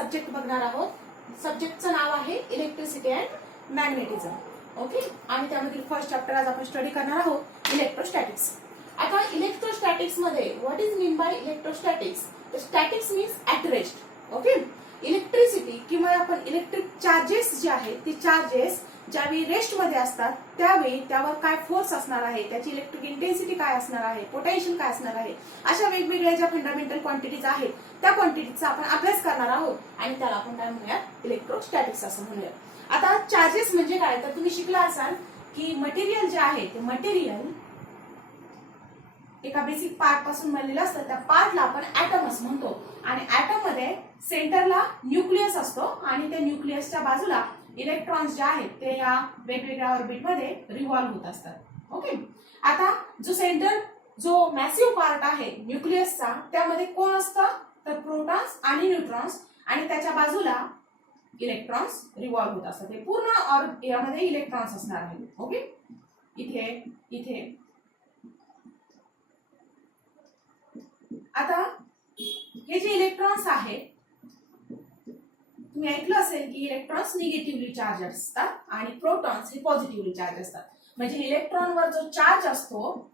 Subject बघणार आहोत। सब्जेक्टचं नाव आहे इलेक्ट्रिसिटी अँड मॅग्नेटिझम। ओके, आणि त्यामधील फर्स्ट चॅप्टर आज आपण स्टडी करणार आहोत इलेक्ट्रोस्टॅटिक्स। आता इलेक्ट्रोस्टॅटिक्स मध्ये what is mean by electrostatics? Statics means at rest. Okay, electricity किंवा आपण इलेक्ट्रिक चार्जेस जे आहेत ते चार्जेस ज्यावेळी रेस्ट मध्ये असतात त्यावेळी त्यावर काय फोर्स असणार आहे, त्याची इलेक्ट्रिक इंटेन्सिटी काय असणार आहे, पोटेन्शियल काय असणार आहे, अशा वेगवेगळ्या ज्या फंडामेंटल क्वांटिटीज आहेत त्या क्वांटिटीचा आपण अभ्यास करणार आहोत आणि त्याला आपण काय म्हणूया, इलेक्ट्रोस्टॅटिक्स असं म्हणूया। आता चार्जेस म्हणजे काय तर तुम्ही शिकला असाल की मटेरियल जे आहे ते मटेरियल एका बेसिक पार्ट पासून बनलेलं असतं, त्या पार्टला आपण ऍटम असं म्हणतो आणि ऍटम मध्ये सेंटरला न्यूक्लियस असतो आणि त्या न्यूक्लियसच्या बाजूला इलेक्ट्रॉन्स जे आहेत ते या वेगवेगळ्या ऑर्बिट मध्ये रिव्हॉल्व होत असतात। ओके, आता जो मॅसिव्ह पार्ट आहे न्यूक्लियसचा त्यामध्ये कोण असतं तर प्रोटॉन्स आणि न्यूट्रॉन्स आणि त्याच्या बाजूला इलेक्ट्रॉन्स रिव्हॉल्व होत असतात। हे पूर्ण यामध्ये इलेक्ट्रॉन्स असणार आहेत। ओके, इथे आता हे जे इलेक्ट्रॉन्स आहेत तुम्ही ऐकलं असेल की इलेक्ट्रॉन्स निगेटिव्हली चार्ज असतात आणि प्रोटॉन्स हे पॉझिटिव्हली चार्ज असतात। म्हणजे इलेक्ट्रॉनवर जो चार्ज असतो,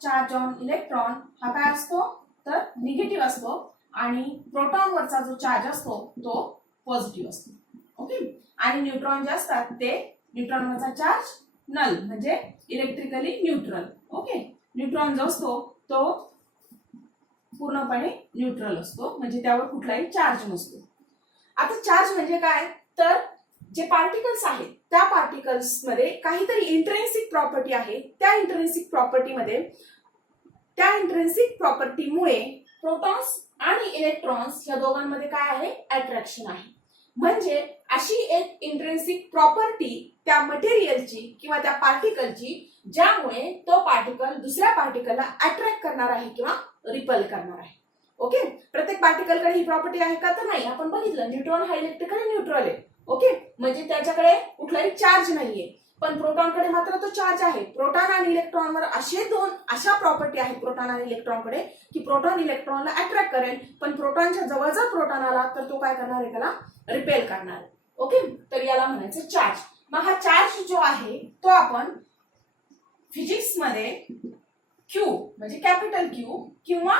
चार्ज ऑन इलेक्ट्रॉन हा काय असतो तर निगेटिव्ह असतो आणि प्रोटॉनवरचा जो चार्ज असतो तो पॉझिटिव्ह असतो। ओके, आणि न्यूट्रॉन जे असतात ते न्यूट्रॉनवरचा चार्ज नल म्हणजे इलेक्ट्रिकली न्यूट्रल। ओके, न्यूट्रॉन जो असतो तो पूर्णपणे न्यूट्रल असतो म्हणजे त्यावर कुठलाही चार्ज नसतो। आता चार्ज म्हणजे काय तर जे पार्टिकल्स आहेत त्या पार्टिकल्स मध्ये काहीतरी इंट्रिन्सिक प्रॉपर्टी आहे, त्या इंट्रिन्सिक प्रॉपर्टीमुळे प्रोटॉन्स आणि इलेक्ट्रॉन्स या दोघांमध्ये काय आहे अट्रॅक्शन आहे। म्हणजे अशी एक इंट्रिन्सिक प्रॉपर्टी त्या मटेरियलची किंवा त्या पार्टिकलची ज्यामुळे तो पार्टिकल दुसऱ्या पार्टिकलला अट्रॅक्ट करणार आहे किंवा रिपल करणार आहे। ओके, प्रत्येक पार्टिकलकडे ही प्रॉपर्टी आहे का तर नाही, आपण बघितलं न्यूट्रॉन हा इलेक्ट्रिकली न्यूट्रल आहे। ओके, म्हणजे त्याच्याकडे कुठलाही चार्ज नाहीये, पण प्रोटॉनकडे मात्र तो चार्ज आहे। प्रोटॉन आणि इलेक्ट्रॉनवर अशा प्रॉपर्टी आहेत प्रोटॉन आणि इलेक्ट्रॉनकडे की प्रोटॉन इलेक्ट्रॉनला अट्रॅक्ट करेल, पण प्रोटॉनच्या जवळ जर प्रोटॉन आला तर तो काय करणार आहे त्याला रिपेल करणार आहे। ओके, तर याला म्हणायचं चार्ज। मग हा चार्ज जो आहे तो आपण फिजिक्स मध्ये क्यू म्हणजे कॅपिटल क्यू किंवा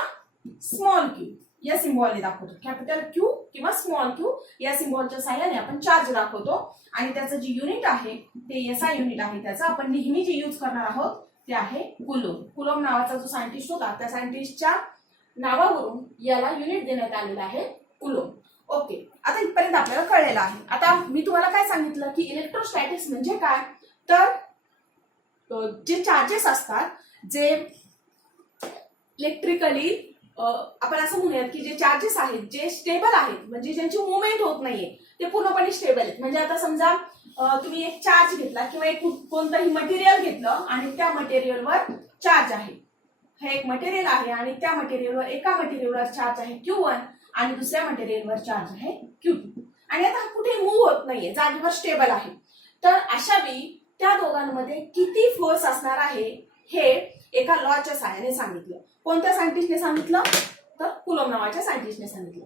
स्मॉल क्यू या सिम्बॉलने दाखवतो। कॅपिटल क्यू किंवा स्मॉल क्यू या सिम्बॉलच्या साहाय्याने आपण चार्ज दाखवतो आणि त्याचं जे युनिट आहे ते एसआय युनिट आहे। त्याचा आपण नेहमी जे यूज करणार आहोत ते आहे कुलोम। कुलोम नावाचा जो सायंटिस्ट होता त्या सायंटिस्टच्या नावावरून याला युनिट देण्यात आलेलं आहे कुलोम। ओके, आता इथपर्यंत आपल्याला कळलेलं आहे। आता मी तुम्हाला काय सांगितलं की इलेक्ट्रोस्टॅटिक्स म्हणजे काय तर जे चार्जेस असतात जे इलेक्ट्रिकली आपण असं म्हणूयात की जे चार्जेस आहेत जे स्टेबल आहेत म्हणजे ज्यांची मुवमेंट होत नाहीये ते पूर्णपणे स्टेबल आहेत। म्हणजे आता समजा तुम्ही एक चार्ज घेतला किंवा एक कोणतंही मटेरियल घेतलं आणि त्या मटेरियलवर चार्ज आहे, हे एक मटेरियल आहे आणि त्या मटेरियलवर एका मटेरियलवर चार्ज आहे Q1 आणि दुसऱ्या मटेरियलवर चार्ज आहे Q2 आणि आता हा कुठे मूव्ह होत नाहीये, जागेवर स्टेबल आहे। तर अशा वेळी त्या दोघांमध्ये किती फोर्स असणार आहे हे एका लॉच्या साहाय्याने सांगितलं। कोणत्या सायंटिस्टने सांगितलं तर कुलोम नावाच्या सायंटिस्टने सांगितलं।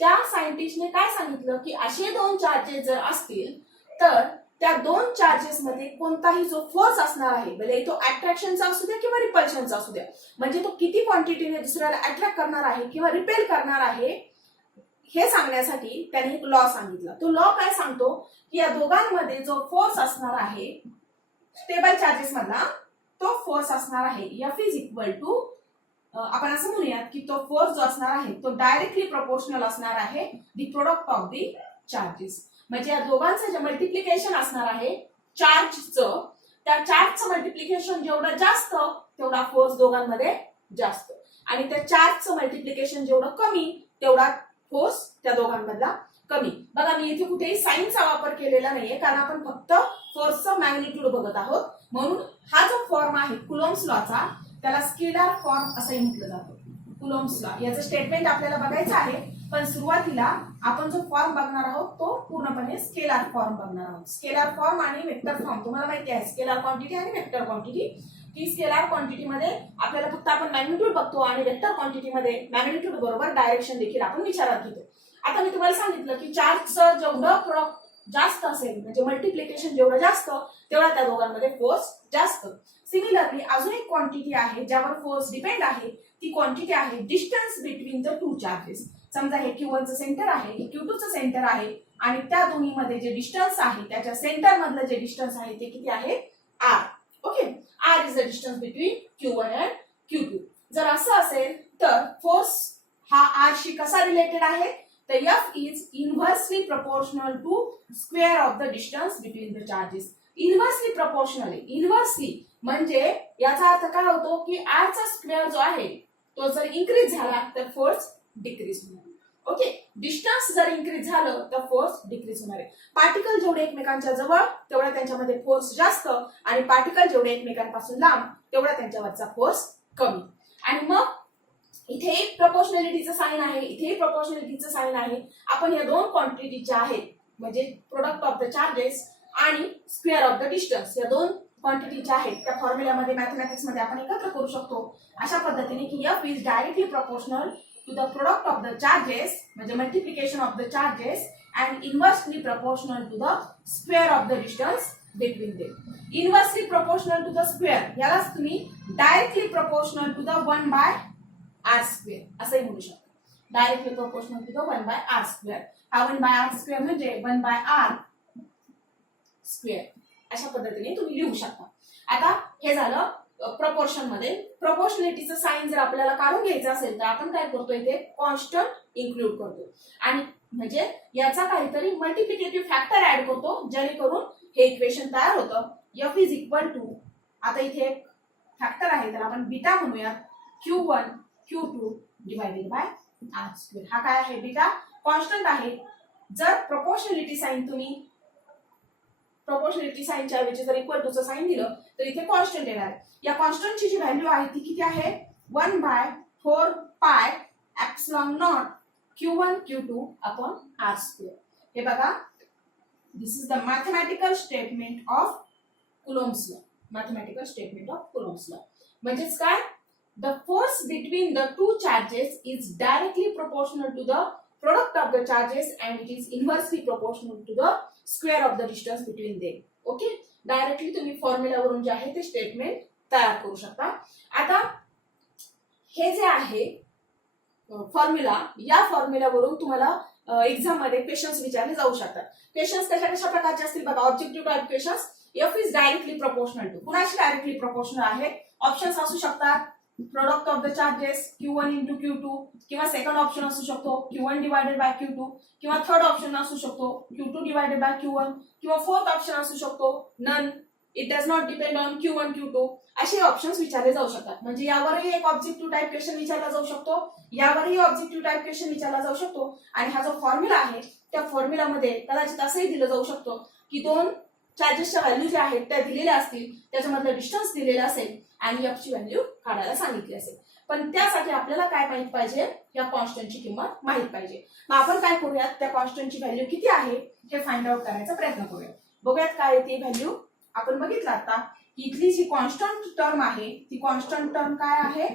त्या सायंटिस्टने काय सांगितलं की असे दोन चार्जेस जर असतील तर त्या दोन चार्जेस मध्ये कोणताही जो फोर्स असणार आहे भले तो अट्रॅक्शनचा असू द्या किंवा रिपल्शनचा असू द्या, म्हणजे तो किती क्वांटिटीने दुसऱ्याला अट्रॅक्ट करणार आहे किंवा रिपेल करणार आहे हे सांगण्यासाठी त्याने एक लॉ सांगितला। तो लॉ काय सांगतो की या दोघांमध्ये जो फोर्स असणार आहे स्टेबल चार्जेस मधला तो फोर्स असणार आहे F इज इक्वल टू आपण असं म्हणूयात की तो फोर्स जो असणार आहे तो डायरेक्टली प्रोपोर्शनल असणार आहे the product of the charges. म्हणजे या दोघांचं जे मल्टिप्लिकेशन असणार आहे चार्जचं, त्या चार्जचं मल्टिप्लिकेशन जेवढं जास्त तेवढा फोर्स दोघांमध्ये जास्त आणि त्या चार्जचं मल्टिप्लिकेशन जेवढं कमी तेवढा फोर्स त्या दोघांमधला कमी। बघा मी इथे कुठेही साइनचा वापर केलेला नाहीये कारण आपण फक्त फोर्सचं मॅग्निट्यूड बघत आहोत, म्हणून हा जो फॉर्म आहे कुलोम्स लॉचा त्याला स्केलर फॉर्म असंही म्हटलं जातं। कुलोम्स लॉ याचं स्टेटमेंट आपल्याला बघायचं आहे, पण सुरुवातीला आपण जो फॉर्म बघणार आहोत तो पूर्णपणे स्केलर फॉर्म बघणार आहोत। स्केलर फॉर्म आणि वेक्टर फॉर्म तुम्हाला माहिती आहे, स्केलर क्वांटिटी आणि वेक्टर क्वांटिटी। की स्केलर क्वांटिटी मध्ये आपल्याला फक्त आपण मॅग्निट्यूड बघतो आणि वेक्टर क्वांटिटी मध्ये मॅग्निट्यूड बरोबर डायरेक्शन देखील आपण विचारात घेतो। आता मी तुम्हाला सांगितलं की चार्जचं जेवढं प्रोडक्ट जास्त असेल म्हणजे मल्टिप्लिकेशन जेवढं जास्त तेवढा त्या दोघांमध्ये फोर्स जास्त. सिमिलरली अजून एक क्वांटिटी आहे ज्यावर फोर्स डिपेंड आहे, ती क्वांटिटी आहे distance between the two charges. समजा हे Q1 चं सेंटर आहे, हे Q2 चं सेंटर आहे आणि त्या दोन्हीमध्ये जे डिस्टन्स आहे त्याच्या सेंटर मधलं जे डिस्टन्स आहे ते किती आहे R. Okay, R is the distance between Q1 and Q2. जर असं असेल तर फोर्स हा R शी कसा रिलेटेड आहे, तर F is inversely proportional to square of the distance between the charges. Inversely proportional आहे. इनव्हर्सली म्हणजे याचा अर्थ काय होतो की R चा स्क्वेअर जो आहे तो जर इन्क्रीज झाला तर फोर्स डिक्रीज होणार. ओके, डिस्टन्स जर इन्क्रीज झालं तर फोर्स डिक्रीज होणार आहे. पार्टिकल जेवढे एकमेकांच्या जवळ तेवढा त्यांच्यामध्ये फोर्स जास्त आणि पार्टिकल जेवढे एकमेकांपासून लांब तेवढा त्यांच्यावरचा फोर्स कमी. आणि मग इथे प्रपोर्शनॅलिटीचं साइन आहे, इथे प्रपोर्शनॅलिटीचं साइन आहे. आपण या दोन क्वांटिटीच्या आहेत म्हणजे प्रोडक्ट ऑफ द चार्जेस आणि स्क्वेअर ऑफ द डिस्टन्स या दोन क्वांटिटीच्या आहेत त्या फॉर्म्युल्यामध्ये मॅथमॅटिक्स मध्ये आपण एकत्र करू शकतो अशा पद्धतीने की F is directly proportional to the product of the charges म्हणजे multiplication of the charges and inversely proportional to the square of the distance between them. Inversely proportional to the square यालाच तुम्ही directly proportional to the 1/r square असंही म्हणू शकता. Directly proportional to the 1/r square. हा 1/r square म्हणजे 1/r square अशा पद्धतीने तुम्ही लिहू शकता. आता हे झालं प्रपोर्शन मध्ये. प्रपोर्शनॅलिटीचं साइन जर आपल्याला काढून घ्यायचं असेल तर आपण काय करतो, इथे कॉन्स्टंट इन्क्लूड करतो आणि म्हणजे याचा काहीतरी मल्टिप्लिकेटिव्ह फॅक्टर ऍड करतो जेणेकरून हे इक्वेशन तयार होतं. F इज इक्वल टू, आता इथे एक फॅक्टर आहे तर आपण बीटा म्हणूयात, Q1 Q2 divided by R square. हा काय आहे, बीटा कॉन्स्टंट आहे. जर प्रपोर्शनॅलिटी साइन तुम्ही प्रपोर्शनॅलिटी साइनच्या ऐवजी जर इक्वल टूचं साइन दिलं तर इथे कॉन्स्टंट येणार आहे. या कॉन्स्टंटची जी व्हॅल्यू आहे ती किती आहे, 1/4 pi epsilon naught Q1 Q2 upon R square. हे बघा, this is the mathematical statement of Coulomb's law. Mathematical statement of Coulomb's law म्हणजेच काय, the force between the two charges is directly proportional to the product of the charges and it is inversely proportional to the square of the distance between them. Okay, directly तुम्ही फॉर्म्युलावरून जे आहे ते statement तयार करू शकता. आता हे जे आहे फॉर्म्युला, या फॉर्म्युलावरून तुम्हाला एक्झाम मध्ये क्वेश्चन्स विचारले जाऊ शकतात. क्वेश्चन्स कशा प्रकारचे असतील बघा. Objective type questions. F is directly proportional to, कुणाशी डायरेक्टली प्रपोर्शनल आहे. ऑप्शन्स असू शकतात product of the charges Q1 into Q2 किंवा सेकंड ऑप्शन असू शकतो Q1 डिवायडेड बाय Q2 किंवा थर्ड ऑप्शन असू शकतो Q2 डिवायडेड बाय Q1 किंवा फोर्थ ऑप्शन असू शकतो none, it does not depend on Q1 Q2. असे ऑप्शन्स विचारले जाऊ शकतात. म्हणजे यावरही एक ऑब्जेक्टिव्ह टाइप क्वेश्चन विचारला जाऊ शकतो, यावरही ऑब्जेक्टिव्ह टाइप क्वेश्चन विचारला जाऊ शकतो. आणि हा जो फॉर्म्युला आहे त्या फॉर्म्युलामध्ये कदाचित असंही दिलं जाऊ शकतो की दोन चार्जेसच्या व्हॅल्यू ज्या आहेत त्या दिलेल्या असतील, त्याच्यामधलं डिस्टन्स दिलेलं असेल आणि F ची व्हॅल्यू काढायला सांगितली असेल. पण त्यासाठी आपल्याला काय माहित पाहिजे, या कॉन्स्टंटची किंमत माहित पाहिजे. मग आपण काय करूयात, त्या कॉन्स्टंटची व्हॅल्यू किती आहे हे फाइंड आउट करण्याचा प्रयत्न करूया. बघूयात काय ती व्हॅल्यू. आपण बघितलं आता की इथली जी कॉन्स्टंट टर्म आहे ती कॉन्स्टंट टर्म काय आहे,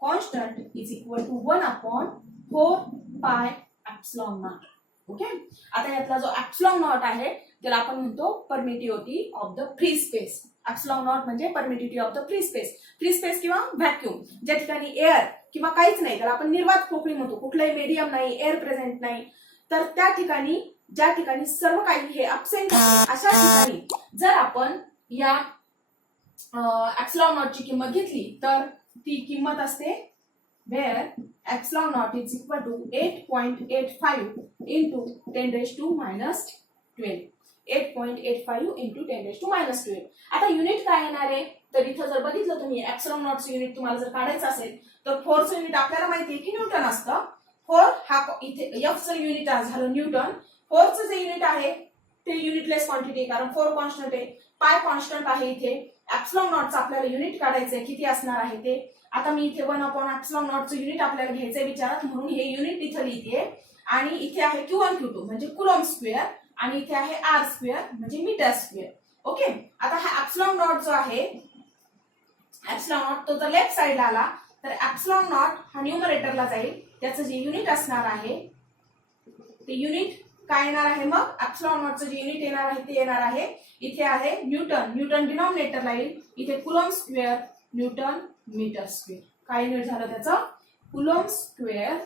constant is equal to 1/4 pi epsilon not. Okay, आता यातला जो एप्सिलॉन नॉट आहे त्याला आपण म्हणतो permittivity of the free space. Epsilon naught म्हणजे permittivity of the free space. Free space किंवा व्हॅक्यूम, ज्या ठिकाणी एअर किंवा काहीच नाही त्याला आपण निर्वात पोकळी म्हणतो, कुठलाही मीडियम नाही, एअर प्रेझेंट नाही, तर त्या ठिकाणी ज्या ठिकाणी सर्व काही हे अब्सेंट आहे अशा ठिकाणी जर आपण या एप्सिलॉन नॉटची किंमत घेतली तर ती किंमत असते where epsilon naught is equal to 8.85 into 10 raised to minus 12. 8.85 into 10 raised to minus 12. आता युनिट काय येणार आहे, तर इथं जर बघितलं तुम्ही epsilon naught चं युनिट तुम्हाला जर काढायचं असेल तर 4 चं युनिट आपल्याला माहिती आहे की न्यूटन असतं. 4 हा इथे F चं युनिट झालं न्यूटन. 4 चं जे युनिट आहे ते युनिटलेस क्वांटिटी, कारण 4 कॉन्स्टंट आहे, पाय कॉन्स्टंट आहे. इथे epsilon naught चं आपल्याला युनिट काढायचंय, किती असणार आहे ते. आता मी इथे 1/epsilon naught चं युनिट आपल्याला घ्यायचंय विचारात, म्हणून हे युनिट इथे लिहिते. आणि इथे आहे Q1 Q2 म्हणजे कुलॉम स्क्वेअर आणि इथे आहे R स्क्वेअर म्हणजे मीटर स्क्वेअर. ओके, आता हा epsilon naught जो आहे, epsilon naught तो जर लेफ्ट साइडला आला तर epsilon naught हा न्यूमरेटरला जाईल, त्याचं जे युनिट असणार आहे ते युनिट काय येणार आहे मग एप्सिलॉन नॉटचं जे युनिट येणार आहे ते येणार आहे इथे आहे न्यूटन, न्यूटन डिनॉमिनेटरला येईल, इथे coulomb square newton metre square. काय युनिट झालं त्याचं coulomb square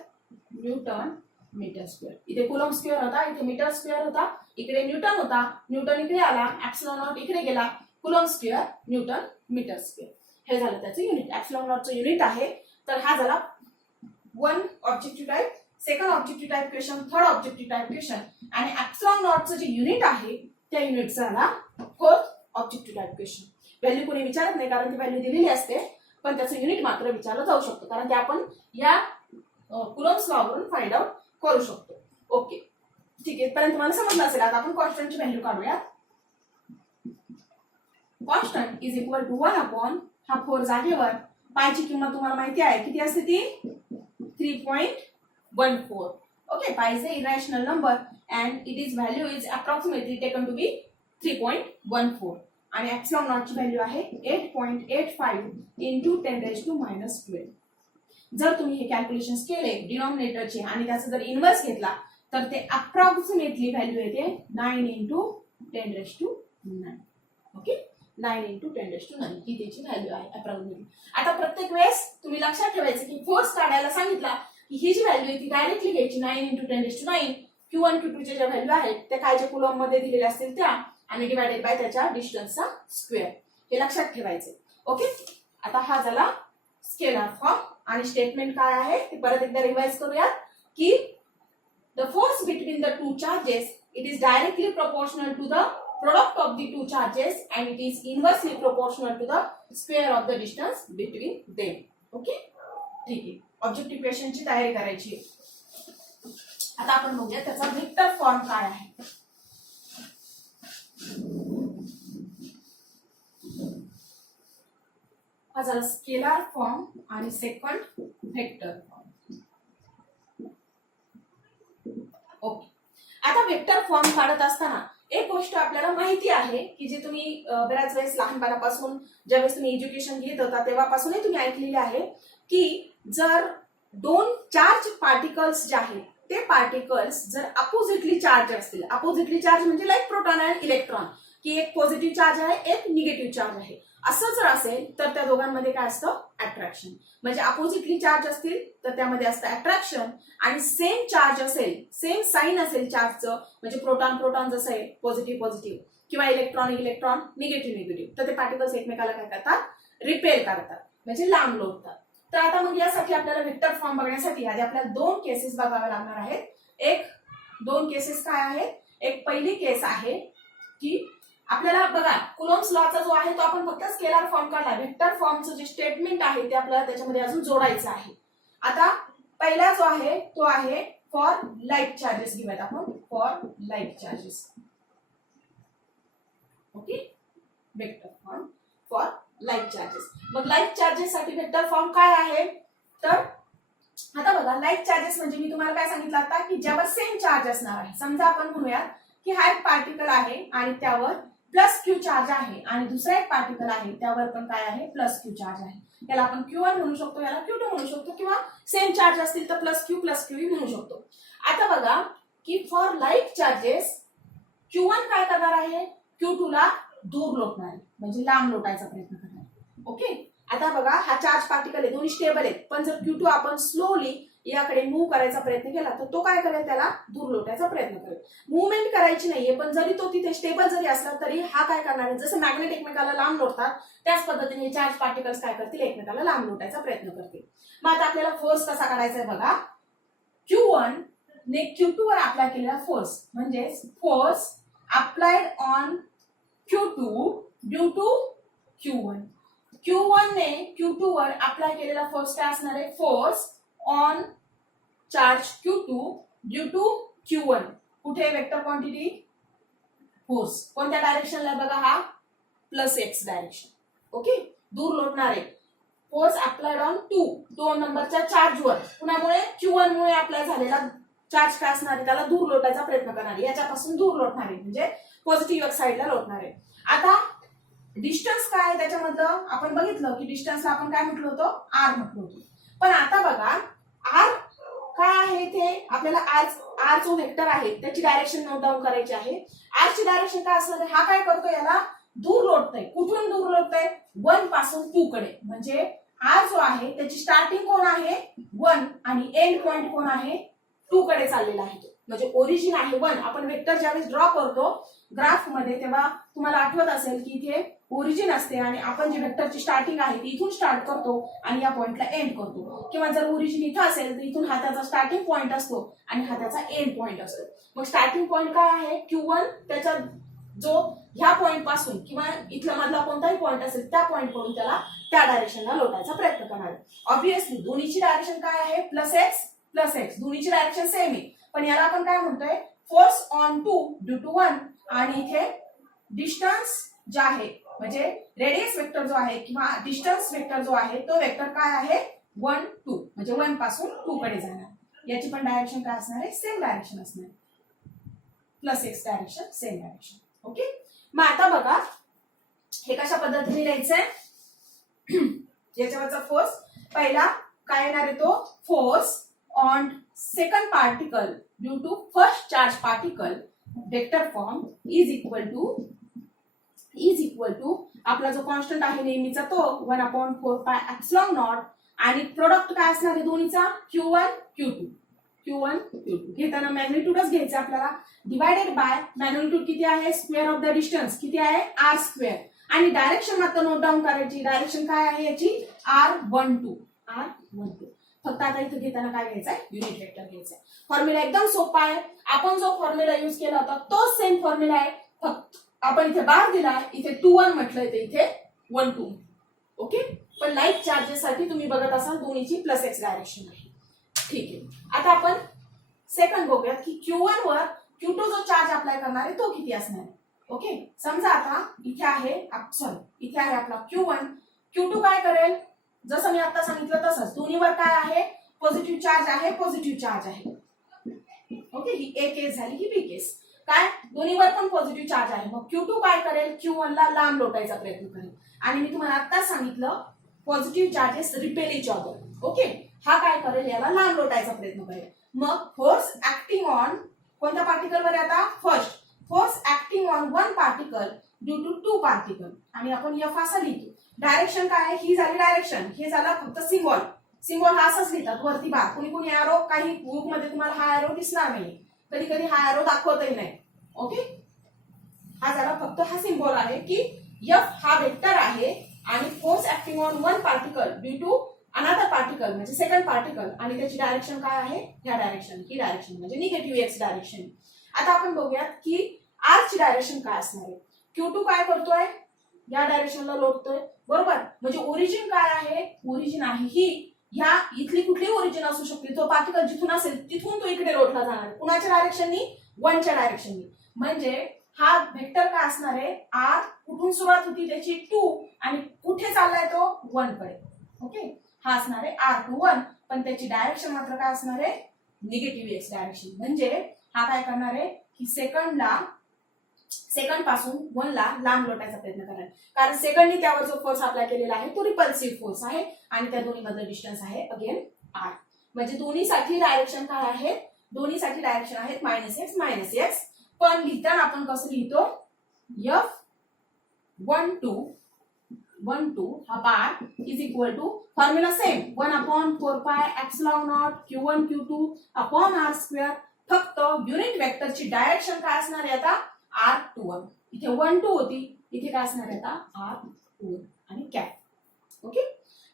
newton metre square. इथे कुलॉम स्क्वेअर होता, इथे मीटर स्क्वेअर होता, इकडे न्यूटन होता, न्यूटन इकडे आला, एप्सिलॉन नॉट इकडे गेला, coulomb square newton metre square. हे झालं त्याचं युनिट. एप्सिलॉन नॉटचं युनिट आहे. तर हा झाला one objective type, second objective type question, third objective type question. आणि एप्सिलॉन नॉटचं जे युनिट आहे त्या युनिटचा झाला fourth objective type question. Value कोणी विचारत नाही कारण ती व्हॅल्यू दिलेली असते, पण त्याचं युनिट मात्र विचारलं जाऊ शकतो कारण ते आपण या कुलॉम्स लॉ वरून फाइंड आउट करू शकतो. ओके ठीक आहे, इथपर्यंत तुम्हाला समजलं असेल. आता आपण कॉन्स्टंटची व्हॅल्यू काढूया. Constant is equal to 1 upon हा 4 जागेवर पायची किंमत तुम्हाला माहिती आहे किती असते ती 3.14. Okay, pi is a irrational number and it is value is approximately taken to be 3.14 आणि एप्सिलॉन नॉटची व्हॅल्यू आहे 8.85 इंटू 10⁻12. जर तुम्ही हे कॅल्क्युलेशन्स केले डिनॉमिनेटरचे आणि त्याचा जर इन्व्हर्स घेतला तर ते अप्रॉक्सिमेटली व्हॅल्यू येते 9 इंटू 10⁻9. ओके, 9 इंटू 10⁻9 ही त्याची व्हॅल्यू आहे अप्रॉक्सिमेटली. आता प्रत्येक वेळेस तुम्ही लक्षात ठेवायचं की फोर्स काढायला सांगितला की ही जी व्हॅल्यू आहे ती डायरेक्टली घ्यायची 9 इंटू 10⁻9. Q1 Q2 च्या ज्या व्हॅल्यू आहेत त्या काय जे कुलॉम मध्ये दिलेल्या असतील त्या आणि डिवाइडेड बाय त्याच्या डिस्टन्सचा स्क्वेअर. हे लक्षात ठेवायचे. ओके, आता हा झाला स्केलर फॉर्म आणि स्टेटमेंट काय आहे ते परत एकदा रिवाइज करूया की the force between the two charges it is directly proportional to the product of the two charges and it is inversely proportional to the square of the distance between them. Okay, ठीक आहे. Objective क्वेश्चनची तयारी करायची. आता आपण बघूया त्याचा vector form काय आहे. हा झाला स्केलर फॉर्म आणि सेकंड व्हेक्टर फॉर्म. ओके, आता व्हेक्टर फॉर्म काढत असताना एक गोष्ट आपल्याला माहिती आहे की जे तुम्ही बऱ्याच वेळेस लहानपणापासून ज्यावेळेस तुम्ही एज्युकेशन घेत होता तेव्हापासूनही तुम्ही ऐकलेले आहे की जर दोन चार्ज पार्टिकल्स जे आहेत ते पार्टिकल्स जर अपोजिटली चार्ज असतील, अपोजिटली चार्ज म्हणजे लाईक प्रोटॉन अँड इलेक्ट्रॉन, की एक पॉझिटिव्ह चार्ज आहे एक निगेटिव्ह चार्ज आहे, असं जर असेल तर त्या दोघांमध्ये काय असतं अट्रॅक्शन. म्हणजे अपोजिटली चार्ज असतील तर त्यामध्ये असतं अट्रॅक्शन आणि सेम चार्ज असेल सेम साइन असेल चार्जचं म्हणजे प्रोटॉन प्रोटॉन जसं आहे पॉझिटिव्ह पॉझिटिव्ह किंवा इलेक्ट्रॉन इलेक्ट्रॉन निगेटिव्ह निगेटिव्ह तर ते पार्टिकल्स एकमेकाला काय करतात रिपेल करतात म्हणजे लांब लोटतात. तर आता मग यासाठी आपल्याला व्हेक्टर फॉर्म बघण्यासाठी आधी आपल्याला दोन केसेस बघाव्या लागणार आहेत. दोन केसेस काय आहेत. एक पहिली केस आहे की आपल्याला बघा कुलॉम्स लॉचा जो आहे तो आपण फक्त स्केलर फॉर्म काढला, व्हेक्टर फॉर्मचं जे स्टेटमेंट आहे ते आपल्याला त्याच्यामध्ये अजून जोडायचं आहे. आता पहिला जो आहे तो आहे फॉर लाईक चार्जेस घेऊयात आपण for like charges. Okay, vector form for like charges. मग लाईक चार्जेस साठी व्हेक्टर फॉर्म काय आहे तर आता बघा लाईक चार्जेस म्हणजे मी तुम्हाला काय सांगितलं आता की ज्यावर सेम चार्ज असणार आहे. समजा आपण म्हणूयात की हा एक पार्टिकल आहे आणि त्यावर प्लस क्यू चार्ज आहे आणि दुसरा एक पार्टिकल आहे त्यावर पण काय आहे प्लस क्यू चार्ज आहे. याला आपण Q1 म्हणू शकतो, याला Q2 म्हणू शकतो किंवा सेम चार्ज असतील तर प्लस क्यू म्हणू शकतो. आता बघा की फॉर लाईक चार्जेस Q1 काय करणार आहे Q2 ला दूर लोटणार आहे म्हणजे लांब लोटायचा प्रयत्न करणार. ओके, आता बघा हा चार्ज पार्टिकल आहे दोन्ही स्टेबल आहेत पण जर Q2 आपण स्लोली याकडे मूव्ह करायचा प्रयत्न केला तर तो काय करेल त्याला दूर लोटायचा प्रयत्न करेल. मुवमेंट करायची नाहीये पण जरी तो तिथे स्टेबल जरी असला तरी हा काय करणार आहे जसं मॅग्नेट एकमेकाला लांब लोटतात त्याच पद्धतीने चार्ज पार्टिकल्स काय करतील एकमेकाला लांब लोटायचा प्रयत्न करतील. मग आता आपल्याला फोर्स कसा काढायचा आहे बघा. Q1 ने Q2 वर अप्लाय केलेला फोर्स म्हणजे force applied on Q2 due to Q1. Q1 ने Q2 वर अप्लाय केलेला फोर्स काय असणार आहे force on charge Q2 due to Q1. कुठे वेक्टर क्वांटिटी फोर्स कोणत्या डायरेक्शनला बघा हा प्लस एक्स डायरेक्शन. ओके, दूर लोटणारे फोर्स अप्लाइड ऑन 2 नंबरच्या चार्जवर पुन्हामुळे Q1 मुळे अप्लाय झालेला चार्ज काय असणार आहे त्याला दूर लोटायचा प्रयत्न करणारे याच्यापासून दूर लोटणारे म्हणजे पॉझिटिव्ह साईडला लोटणारे. आता डिस्टन्स काय आहे त्याच्यामधलं आपण बघितलं की डिस्टन्सला आपण काय म्हटलं होतं R म्हटलं होतं. पण आता बघा R काय आहे ते आपल्याला आर जो व्हेक्टर आहे त्याची डायरेक्शन नोट डाऊन करायची आहे. आर ची डायरेक्शन काय असणार आहे, हा काय करतो याला दूर लोटतोय. कुठून दूर लोटतोय, 1 पासून 2 कडे. म्हणजे आर जो आहे त्याची स्टार्टिंग कोण आहे 1 आणि एंड पॉइंट कोण आहे 2 कडे चाललेला आहे तो. म्हणजे ओरिजिन आहे 1. आपण वेक्टर ज्यावेळेस ड्रॉ करतो ग्राफ मध्ये तेव्हा तुम्हाला आठवत असेल की इथे ओरिजिन असते आणि आपण जी वेक्टरची स्टार्टिंग आहे ती इथून स्टार्ट करतो आणि या पॉइंटला एंड करतो. किंवा जर ओरिजिन इथं असेल तर इथून हा त्याचा स्टार्टिंग पॉइंट असतो आणि हा त्याचा एंड पॉइंट असतो. मग स्टार्टिंग पॉइंट काय आहे Q1, त्याचा जो ह्या पॉइंट पासून किंवा इथला मधला कोणताही पॉइंट असेल त्या पॉइंट कडून त्याला त्या डायरेक्शनला लोटायचा प्रयत्न करणार आहे. ऑब्विसली दोन्हीची डायरेक्शन काय आहे +x. दोन्हीची डायरेक्शन सेम आहे. पण याला आपण काय म्हणतोय फोर्स ऑन 2 ड्यू टू 1 आणि इथे डिस्टन्स जे आहे म्हणजे रेडियस वेक्टर जो आहे किंवा डिस्टन्स वेक्टर जो आहे तो वेक्टर काय आहे 1 2 म्हणजे 1 पासून 2 कडे जाणार. याची पण डायरेक्शन काय असणार आहे, सेम डायरेक्शन असणार. +x direction same direction. Okay. मग आता बघा हे कशा पद्धतीने लिहायचंय. याच्यावरचा फोर्स पहिला काय येणार आहे तो force on second particle due to first charge particle vector form is equal to आपला जो कॉन्स्टंट आहे नेहमीचा तो 1/4πε0 आणि प्रोडक्ट काय असणार आहे दोन्हीचा Q1 Q2 घेताना मॅग्निट्यूडच घ्यायचं आपल्याला डिवायडेड बाय मॅग्निट्यूड किती आहे स्क्वेअर ऑफ द डिस्टन्स किती आहे r². आणि डायरेक्शन मात्र नोट डाऊन करायची. डायरेक्शन काय आहे याची r12. फक्त आता इथे घेताना काय घ्यायचंय युनिट वेक्टर घ्यायचंय. फॉर्म्युला एकदम सोपा आहे. आपण जो फॉर्म्युला यूज केला होता तोच सेम फॉर्म्युला आहे. फक्त आपण इथे बार दिलाय इथे 2 1 म्हटलंय ते इथे 1 2. ओके. पण लाईक चार्जेस साठी तुम्ही बघत असाल दोन्हीची +x डायरेक्शन आहे. ठीक आहे. आता आपण सेकंड बघूयात की Q1 वर Q2 जो चार्ज अप्लाय करणार आहे तो किती असणार आहे. ओके. समजा आता इथे आहे आपला Q1. Q2 काय करेल जसं मी आता सांगितलं तसंच दोन्हीवर काय आहे पॉझिटिव्ह चार्ज आहे. ओके. ही A केस झाली ही B केस. काय दोन्हीवर पण पॉझिटिव्ह चार्ज आहे. मग Q2 काय करेल Q1 ला लांब लोटायचा प्रयत्न करेल. आणि मी तुम्हाला आत्ताच सांगितलं positive charges repel each other. Okay. हा काय करेल याला लांब लोटायचा प्रयत्न करेल. मग फोर्स ऍक्टिंग ऑन कोणत्या पार्टिकलवर आता first force acting on 1 particle due to 2 particle आणि आपण F असा लिहितो. डायरेक्शन काय आहे ही झाली डायरेक्शन. हे झाला फक्त सिम्बॉल हा असाच लिहितात वरती बार. कुणी एरो काही बुक मध्ये तुम्हाला हा एरो दिसणार नाही. कधी हा एरो दाखवतही नाही. ओके. हा झाला फक्त हा सिम्बॉल आहे की F हा वेक्टर आहे आणि force acting on 1 particle due to another particle म्हणजे सेकंड पार्टिकल आणि त्याची डायरेक्शन काय आहे ह्या डायरेक्शन ही डायरेक्शन म्हणजे निगेटिव्ह x डायरेक्शन. आता आपण बघूयात की r ची डायरेक्शन काय असणार आहे. Q2 काय करतोय या डायरेक्शनला लोटतोय बरोबर. म्हणजे ओरिजिन काय आहे ओरिजिन आहे ही ह्या इथली कुठली ओरिजिन असू शकते. तो पार्टिकल जिथून असेल तिथून तो इकडे लोटला जाणार. कुणाच्या डायरेक्शननी 1 च्या डायरेक्शननी. म्हणजे हा वेक्टर काय असणार आहे r कुठून सुरुवात होती त्याची 2 आणि कुठे चाललाय तो 1 कडे. ओके. हा असणार आहे r21 पण त्याची डायरेक्शन मात्र काय असणार आहे निगेटिव्ह x डायरेक्शन. म्हणजे हा काय करणार आहे की सेकंड पासून 1 ला लांब लोटायचा प्रयत्न करणार. कारण सेकंडनी त्यावर जो फोर्स अप्लाय केलेला आहे तो रिपल्सिव्ह फोर्स आहे आणि त्या दोन्ही मधलं डिस्टन्स आहे अगेन r. म्हणजे दोन्हीसाठी डायरेक्शन काय आहे दोन्हीसाठी डायरेक्शन आहेत -x. पण लिहिताना आपण कसं लिहितो F12 हा bar is equal to formula same 1/4πε0 Q1 Q2 upon r². फक्त युनिट वेक्टरची डायरेक्शन काय असणार आहे आता r21. इथे 1 2 होती इथे काय असणार आहे आता r21 आणि कॅप. ओके.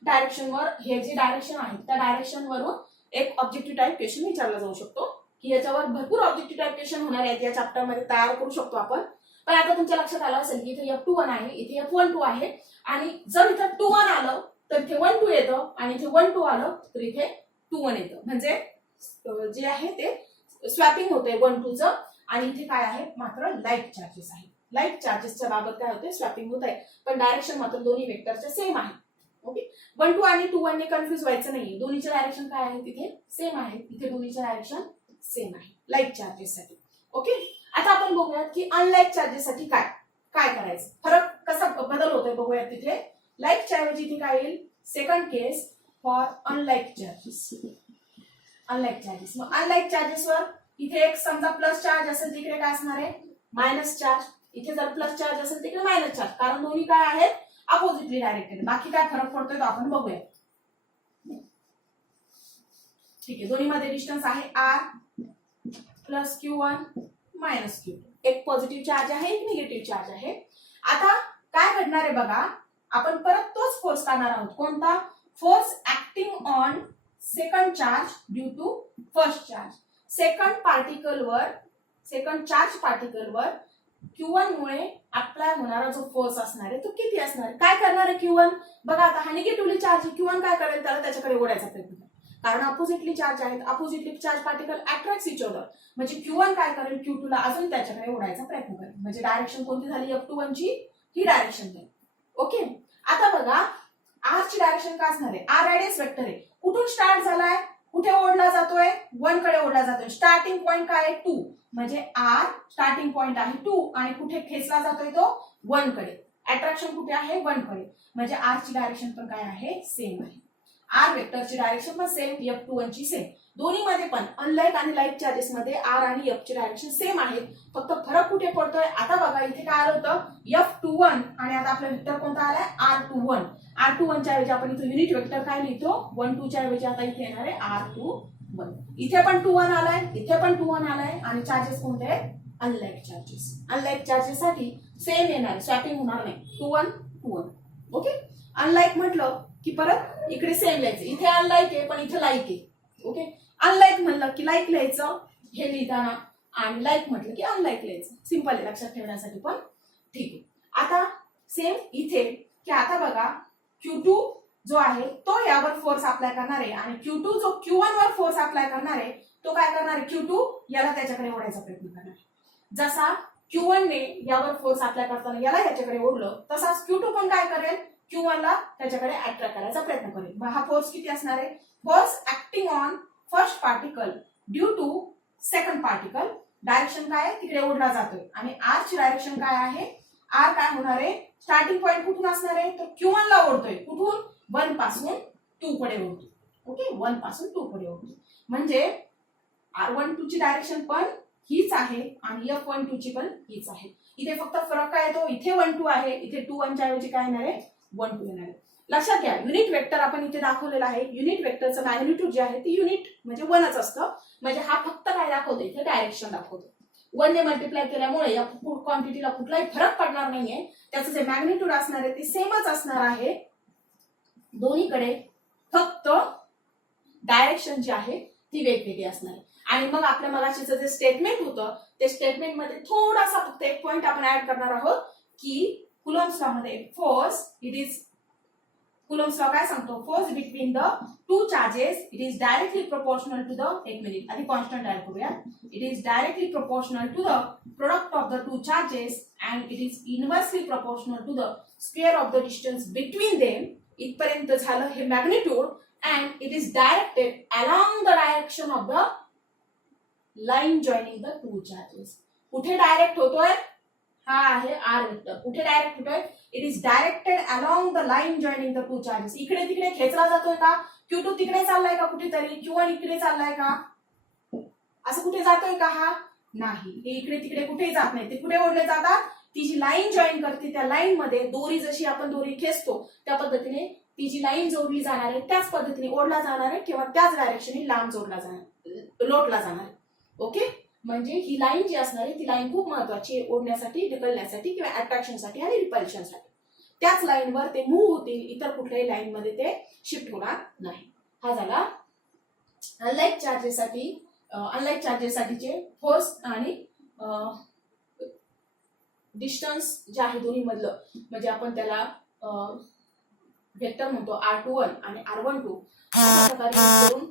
डायरेक्शन वर हे जे डायरेक्शन आहे त्या डायरेक्शन वरून एक ऑब्जेक्टिव्ह टाइप क्वेश्चन विचारला जाऊ शकतो की याच्यावर भरपूर ऑब्जेक्टिव्ह टाइप क्वेश्चन होणार आहेत या चॅप्टर मध्ये तयार करू शकतो आपण. पण आता तुमच्या लक्षात आलं असेल की इथे F21 आहे इथे F12 आहे आणि जर इथे 2 1 आलं तर इथे 1 2 येतं आणि इथे 1 2 आलं तर इथे 2 1 येतं. म्हणजे जे आहे ते स्वॅपिंग होते 1 2 चं आणि इथे काय आहे मात्र लाईक चार्जेस आहे. लाईक चार्जेसच्या बाबत काय होते स्वॅपिंग होत आहे पण डायरेक्शन मात्र दोन्ही वेक्टरच्या सेम आहे. ओके. 1 2 आणि 2 1 ने कन्फ्युज व्हायचं नाही. दोन्हीचे डायरेक्शन काय आहे तिथे सेम आहे. इथे दोन्हीचे डायरेक्शन सेम आहे लाईक चार्जेस साठी. ओके. आता आपण बघूयात की अनलाईक चार्जेस साठी काय करायचं फरक कसा बदल होतोय बघूयात. तिथे लाईक च्या ऐवजी इथे काय येईल second case for unlike charges. Unlike charges. मग अनलाईक चार्जेसवर इथे एक समजा प्लस चार्ज असेल तिकडे काय असणार आहे मायनस चार्ज. इथे जर प्लस चार्ज असेल तिकडे मायनस चार्ज, कारण दोन्ही काय आहेत अपोजिटली डायरेक्टेड. बाकी काय फरक पडतोय तो आपण बघूया. ठीक आहे, दोन्ही मध्ये डिस्टन्स आहे r plus Q1 minus Q2. एक पॉझिटिव्ह चार्ज आहे, एक निगेटिव्ह चार्ज आहे. आता काय घडणार आहे बघा, आपण परत तोच फोर्स काढणार आहोत. कोणता force acting on second charge due to first charge. Second charge पार्टिकलवर Q1 मुळे अप्लाय होणारा जो फोर्स असणार आहे तो किती असणार आहे. काय करणार आहे Q1 बघा, आता हा निगेटिव्हली चार्ज Q1 काय करेल, त्याला त्याच्याकडे ओढायचा प्रयत्न करेल, कारण अपोजिटली चार्ज आहेत. Oppositely charge particle attracts each other, म्हणजे Q1 काय करेल Q2 ला अजून त्याच्याकडे ओढायचा प्रयत्न करेल. म्हणजे डायरेक्शन कोणती झाली F21 ची, ही डायरेक्शन झाली. ओके, आता बघा r ची डायरेक्शन काय असणार आहे, r रेडियस वेक्टर आहे. कुठून स्टार्ट झालाय, कुठे ओढला जातोय, 1 कडे ओढला जातोय. स्टार्टिंग पॉइंट काय आहे 2, म्हणजे r स्टार्टिंग पॉइंट आहे 2 आणि कुठे खेचला जातोय तो 1 कडे. अट्रॅक्शन कुठे आहे 1 कडे, म्हणजे r ची डायरेक्शन पण काय आहे सेम आहे. r वेक्टरची डायरेक्शन पण सेम, F21 ची सेम. दोन्ही मध्ये पण अनलाईक आणि लाईक चार्जेस मध्ये r आणि f ची डायरेक्शन सेम आहेत. फक्त फरक कुठे पडतोय, आता बघा इथे काय आलं होतं F21 आणि आता आपला वेक्टर कोणता आलाय R21. R21 च्या ऐवजी आपण इथे युनिट वेक्टर काय लिहितो 1 2 च्या ऐवजी आता इथे येणार आहे R21. इथे पण 21 आलाय, इथे पण 21 आलाय आणि चार्जेस कोणते आहेत अनलाईक चार्जेस. अनलाईक चार्जेस साठी सेम येणार, स्वॅपिंग होणार नाही. 21 21. ओके, अनलाईक म्हटलं की परत इकडे सेम लिहायचं. इथे अनलाईक आहे पण इथे लाईक आहे. ओके, अनलाईक म्हणलं की लाईक लिहायचं हे लिहिताना, आणि लाईक म्हटलं की अनलाईक लिहायचं. सिंपल आहे लक्षात ठेवण्यासाठी पण. ठीक आहे, आता सेम इथे की आता बघा Q2 जो आहे तो यावर फोर्स अप्लाय करणार आहे आणि Q2 जो Q1 वर फोर्स अप्लाय करणार आहे तो काय करणार आहे Q2 याला त्याच्याकडे ओढायचा प्रयत्न करणार आहे. जसा Q1 ने यावर फोर्स अप्लाय करताना याला याच्याकडे ओढलं, तसाच Q2 पण काय करेल Q1 ला त्याच्याकडे अट्रॅक्ट करायचा प्रयत्न करेल. हा फोर्स किती असणार आहे, force acting on first particle due to second particle. Direction काय आहे तिकडे ओढला जातोय आणि r ची डायरेक्शन काय आहे, r काय होणार आहे स्टार्टिंग पॉइंट कुठून असणार आहे तर Q1 ला ओढतोय. कुठून 1 पासून 2 कडे ओढतो. ओके, 1 पासून 2 कडे ओढतो, म्हणजे R12 ची डायरेक्शन पण हीच आहे आणि F12 ची पण हीच आहे. इथे फक्त फरक काय येतो, इथे 1 2 आहे, इथे 2 1 च्या ऐवजी काय येणार आहे 1 2 येणार आहे. लक्षात घ्या युनिट वेक्टर आपण इथे दाखवलेला आहे. युनिट वेक्टरचं मॅग्निट्यूड जे आहे ते युनिट म्हणजे 1च असतं, म्हणजे हा फक्त काय दाखवतो इथे डायरेक्शन दाखवतो. 1 ने मल्टिप्लाय केल्यामुळे या क्वांटिटीला कुठलाही फरक पडणार नाहीये. त्याचं जे मॅग्निट्यूड असणार आहे ते सेमच असणार आहे दोन्हीकडे, फक्त डायरेक्शन जी आहे ती वेगवेगळी असणार आहे. आणि मग आपल्या मगाशीचं जे स्टेटमेंट होतं ते स्टेटमेंट मध्ये थोडासा फक्त एक पॉइंट आपण ऍड करणार आहोत की कुलॉम्स लॉ मध्ये फोर्स कुलॉम्स लॉ काय सांगतो, force between the two charges it is directly proportional to the, एक मिनिट आधी कॉन्स्टंट ऍड करूया, it is directly proportional to the product of the two charges and it is inversely proportional to the square of the distance between them. इथपर्यंत झालं हे magnitude. And it is directed along the direction of the line joining the two charges. कुठे direct होतोय, हा आहे R vector. कुठे direct होतोय, it is directed along the line joining the two charges. इकडे तिकडे खेचला जातोय का, Q2 तिकडे चाललाय का कुठेतरी, Q1 इकडे चाललाय का, असं कुठे जातोय का, हा नाही. हे इकडे तिकडे कुठेही जात नाही. ते कुठे ओढले जातात, ती जी लाईन जॉईन करते त्या लाईन मध्ये दोरी जशी आपण दोरी खेचतो त्या पद्धतीने ती जी लाईन जोडली जाणार आहे त्याच पद्धतीने ओढला जाणार आहे किंवा त्याच डायरेक्शनने लांब जोडला जाणार लोटला जाणार आहे. ओके, म्हणजे ही लाईन जी असणार आहे ती लाईन खूप महत्वाची आहे ओढण्यासाठी, ढकलण्यासाठी किंवा अट्रॅक्शनसाठी आणि रिपल्शनसाठी. त्याच लाईनवर ते मूव्ह होतील, इतर कुठल्याही लाईन मध्ये ते शिफ्ट होणार नाही. हा झाला अनलाईक चार्जेस साठीचे फोर्स आणि डिस्टन्स जे आहे दोन्ही मधलं, म्हणजे आपण त्याला वेक्टर म्हणतो R21 आणि R12 अशा प्रकारे करून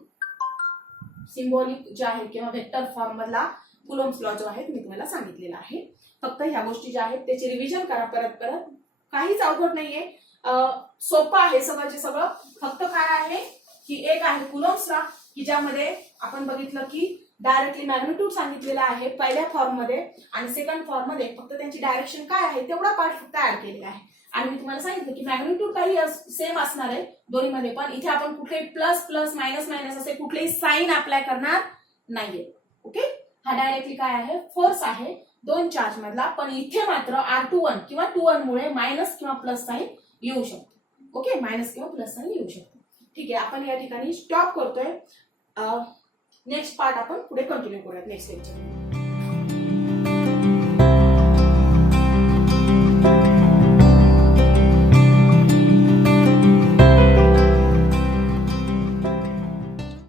सिम्बॉलिक जे आहे किंवा वेक्टर फॉर्म मधला कुलॉम्स लॉ जो आहे मी तुम्हाला सांगितलेला आहे. फक्त ह्या गोष्टी ज्या आहेत त्याची रिव्हिजन करा परत परत, काहीच अवघड नाहीये, सोपं आहे सगळं सगळं. फक्त काय आहे की एक आहे कुलॉम्स लॉ की ज्यामध्ये आपण बघितलं की डायरेक्टली मॅग्निट्यूड सांगितलेला आहे पहिल्या फॉर्म मध्ये आणि सेकंड फॉर्म मध्ये फक्त त्यांची डायरेक्शन काय आहे तेवढा पार्ट फक्त ऍड केलेला आहे. आणि मी तुम्हाला सांगितलं की मॅग्निट्यूड काही सेम असणार आहे दोन्हीमध्ये, पण इथे आपण कुठलेही प्लस प्लस मायनस मायनस असे कुठलेही साईन अप्लाय करणार नाहीये. ओके, हा डायरेक्टली काय आहे फोर्स आहे दोन चार्ज मधला, पण इथे मात्र R21 किंवा 2 मुळे मायनस किंवा प्लस साईन येऊ शकतो. ओके, मायनस किंवा प्लस साईन येऊ शकतो. ठीक आहे, आपण या ठिकाणी स्टॉप करतोय. नेक्स्ट पार्ट आपण पुढे कंटिन्यू करूयात नेक्स्ट लेक्चर.